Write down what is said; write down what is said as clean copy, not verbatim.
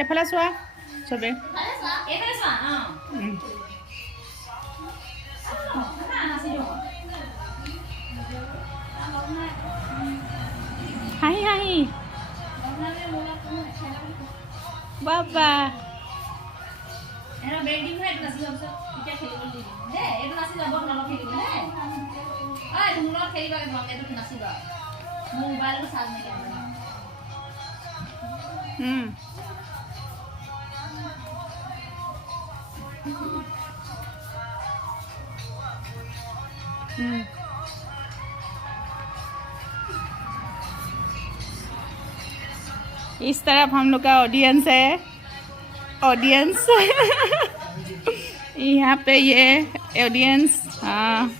এফালে চোৱা চবে হাঁহি হাঁহি বাবা इस तरफ हम लोग का ऑडियंस है ऑडियंस यहाँ पे ये ऑडियंस हाँ